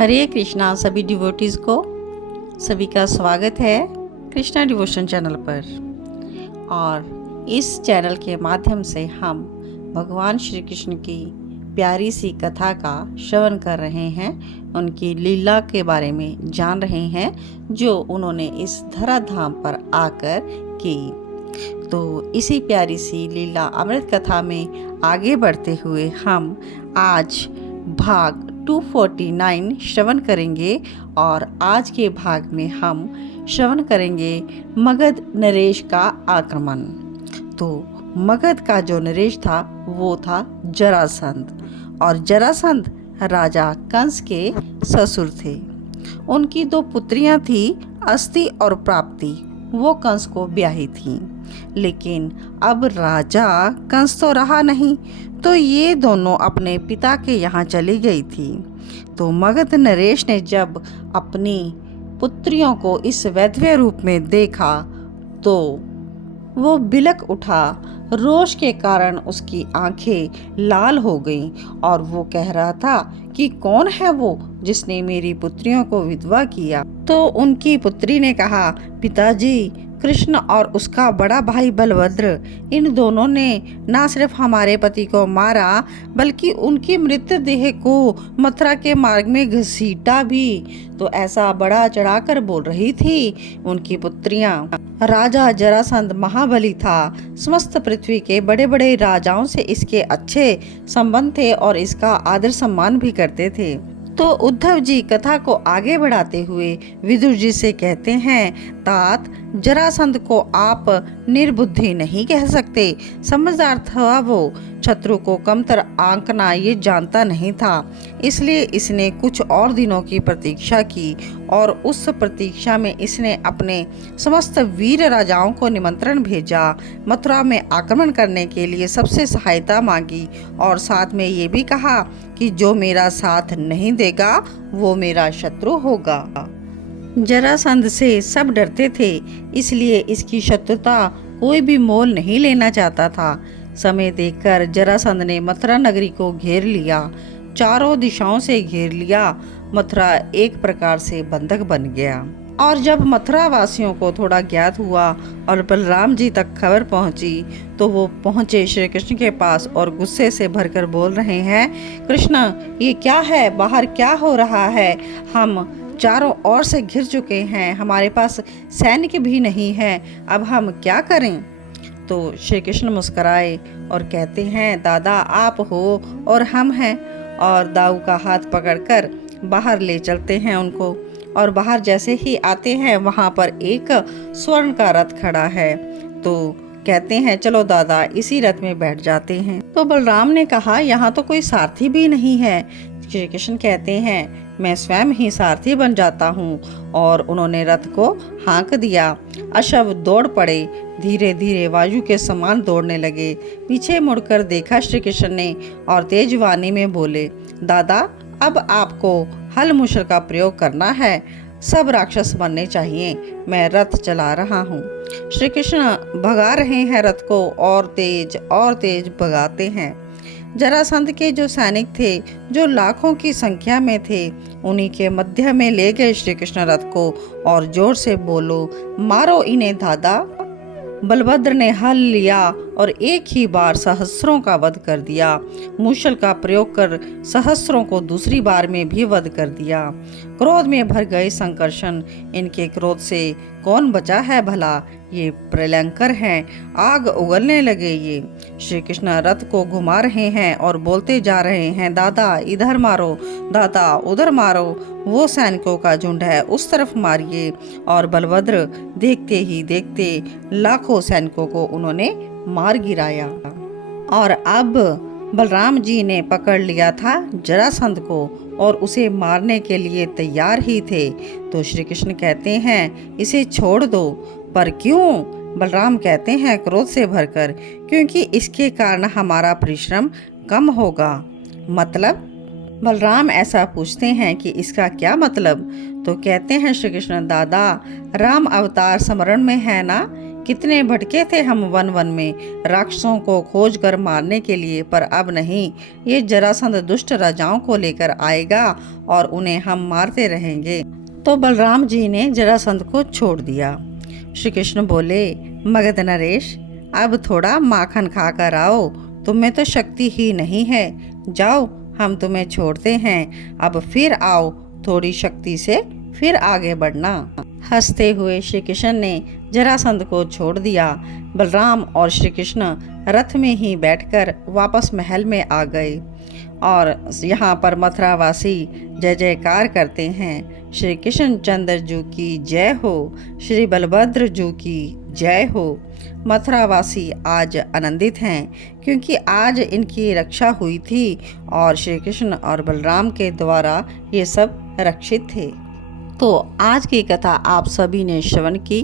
हरे कृष्णा सभी डिवोटीज को सभी का स्वागत है कृष्णा डिवोशन चैनल पर। और इस चैनल के माध्यम से हम भगवान श्री कृष्ण की प्यारी सी कथा का श्रवण कर रहे हैं, उनकी लीला के बारे में जान रहे हैं जो उन्होंने इस धराधाम पर आकर की। तो इसी प्यारी सी लीला अमृत कथा में आगे बढ़ते हुए हम आज भाग 249 श्रवण करेंगे। और आज के भाग में हम श्रवण करेंगे मगध नरेश का आक्रमण। तो मगध का जो नरेश था वो था जरासंध, और जरासंध राजा कंस के ससुर थे। उनकी दो पुत्रियां थी, अस्ति और प्राप्ति। वो कंस को ब्याही थी, लेकिन अब राजा कंस तो रहा नहीं, तो ये दोनों अपने पिता के यहाँ चली गई थी। तो मगध नरेश ने जब अपनी पुत्रियों को इस वैधव्य रूप में देखा तो वो बिलक उठा। रोष के कारण उसकी आंखें लाल हो गईं और वो कह रहा था कि कौन है वो जिसने मेरी पुत्रियों को विधवा किया। तो उनकी पुत्री ने कहा, पिताजी, कृष्ण और उसका बड़ा भाई बलभद्र, इन दोनों ने न सिर्फ हमारे पति को मारा बल्कि उनकी मृतदेह को मथुरा के मार्ग में घसीटा भी। तो ऐसा बड़ा चढ़ाकर बोल रही थी उनकी पुत्रियां। राजा जरासंध महाबली था, समस्त पृथ्वी के बड़े बड़े राजाओं से इसके अच्छे संबंध थे और इसका आदर सम्मान भी करते थे। तो उद्धव जी कथा को आगे बढ़ाते हुए विदुर जी से कहते हैं, तात, जरासंध को आप निर्बुद्धि नहीं कह सकते। समझदार था वो, शत्रु को कमतर आंकना ये जानता नहीं था, इसलिए इसने कुछ और दिनों की प्रतीक्षा की और उस प्रतीक्षा में इसने अपने समस्त वीर राजाओं को निमंत्रण भेजा। मथुरा में आक्रमण करने के लिए सबसे सहायता मांगी और साथ में ये भी कहा कि जो मेरा साथ नहीं देगा वो मेरा शत्रु होगा। जरासंध से सब डरते थे, इसलिए इसकी शत्रुता कोई भी मोल नहीं लेना चाहता था। समय देखकर जरासंध ने मथुरा नगरी को घेर लिया, चारों दिशाओं से घेर लिया। मथुरा एक प्रकार से बंधक बन गया। और जब मथुरा वासियों को थोड़ा ज्ञात हुआ और बलराम जी तक खबर पहुंची तो वो पहुंचे श्री कृष्ण के पास और गुस्से से भरकर बोल रहे हैं, कृष्ण, ये क्या है? बाहर क्या हो रहा है? हम चारों ओर से घिर चुके हैं, हमारे पास सैनिक भी नहीं है, अब हम क्या करें? तो श्री कृष्ण मुस्कुराए और कहते हैं, दादा आप हो और हम हैं। और दाऊ का हाथ पकड़कर बाहर ले चलते हैं उनको। और बाहर जैसे ही आते हैं वहाँ पर एक स्वर्ण का रथ खड़ा है। तो कहते हैं, चलो दादा इसी रथ में बैठ जाते हैं। तो बलराम ने कहा, यहाँ तो कोई सारथी भी नहीं है। श्री कृष्ण कहते हैं, मैं स्वयं ही सारथी बन जाता हूँ। और उन्होंने रथ को हाँक दिया। अश्व दौड़ पड़े, धीरे धीरे वायु के समान दौड़ने लगे। पीछे मुड़कर देखा श्री कृष्ण ने और तेज वाणी में बोले, दादा अब आपको हल मुशल का प्रयोग करना है, सब राक्षस बनने चाहिए, मैं रथ चला रहा हूँ। श्री कृष्ण भगा रहे हैं रथ को और तेज भगाते हैं। जरासंध के जो सैनिक थे, जो लाखों की संख्या में थे, उन्हीं के मध्य में ले गए श्री कृष्ण रथ को और जोर से बोलो, मारो इन्हें दादा। बलभद्र ने हल लिया और एक ही बार सहस्रों का वध कर दिया। मूषल का प्रयोग कर सहस्रों को दूसरी बार में भी वध कर दिया। क्रोध में भर गए संकर्षण, इनके क्रोध से कौन बचा है भला? ये प्रलयंकर हैं, आग उगलने लगे ये। श्री कृष्ण रथ को घुमा रहे हैं और बोलते जा रहे हैं, दादा इधर मारो, दादा उधर मारो, वो सैनिकों का झुंड है उस तरफ मारिए। और बलभद्र देखते ही देखते लाखों सैनिकों को उन्होंने मार गिराया। और अब बलराम जी ने पकड़ लिया था जरासंध को और उसे मारने के लिए तैयार ही थे। तो श्री कृष्ण कहते हैं, इसे छोड़ दो। पर क्यों? बलराम कहते हैं क्रोध से भरकर, क्योंकि इसके कारण हमारा परिश्रम कम होगा। मतलब? बलराम ऐसा पूछते हैं कि इसका क्या मतलब? तो कहते हैं श्री कृष्ण, दादा राम अवतार स्मरण में है ना, कितने भटके थे हम वन वन में राक्षसों को खोज कर मारने के लिए, पर अब नहीं, ये जरासंध दुष्ट राजाओं को लेकर आएगा और उन्हें हम मारते रहेंगे। तो बलराम जी ने जरासंध को छोड़ दिया। श्री कृष्ण बोले, मगध नरेश, अब थोड़ा माखन खाकर आओ, तुम्हें तो शक्ति ही नहीं है। जाओ, हम तुम्हें छोड़ते हैं, अब फिर आओ, थोड़ी शक्ति से फिर आगे बढ़ना। हंसते हुए श्री कृष्ण ने जरासंध को छोड़ दिया। बलराम और श्री कृष्ण रथ में ही बैठकर वापस महल में आ गए और यहाँ पर मथुरावासी जय जयकार करते हैं। श्री कृष्ण चंद्र जी की जय हो, श्री बलभद्र जी की जय हो। मथुरावासी आज आनंदित हैं क्योंकि आज इनकी रक्षा हुई थी और श्री कृष्ण और बलराम के द्वारा ये सब रक्षित थे। तो आज की कथा आप सभी ने श्रवण की।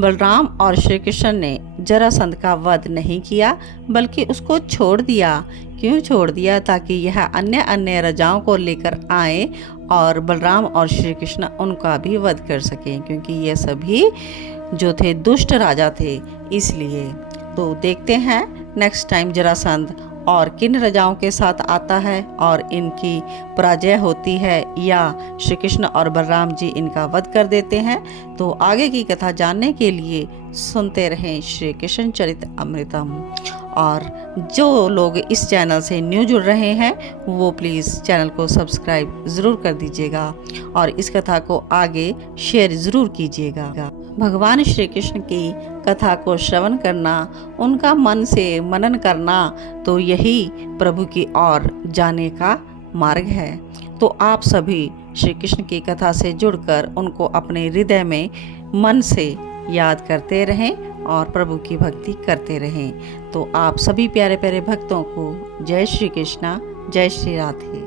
बलराम और श्री कृष्ण ने जरासंध का वध नहीं किया, बल्कि उसको छोड़ दिया। क्यों छोड़ दिया? ताकि यह अन्य अन्य राजाओं को लेकर आए और बलराम और श्री कृष्ण उनका भी वध कर सकें, क्योंकि ये सभी जो थे दुष्ट राजा थे, इसलिए। तो देखते हैं नेक्स्ट टाइम जरासंध और किन राजाओं के साथ आता है और इनकी पराजय होती है या श्री कृष्ण और बलराम जी इनका वध कर देते हैं। तो आगे की कथा जानने के लिए सुनते रहें श्री कृष्ण चरित अमृतम। और जो लोग इस चैनल से न्यू जुड़ रहे हैं वो प्लीज़ चैनल को सब्सक्राइब ज़रूर कर दीजिएगा और इस कथा को आगे शेयर ज़रूर कीजिएगा। भगवान श्री कृष्ण की कथा को श्रवण करना, उनका मन से मनन करना, तो यही प्रभु की ओर जाने का मार्ग है। तो आप सभी श्री कृष्ण की कथा से जुड़कर उनको अपने हृदय में मन से याद करते रहें और प्रभु की भक्ति करते रहें। तो आप सभी प्यारे प्यारे भक्तों को जय श्री कृष्णा, जय श्री राधे।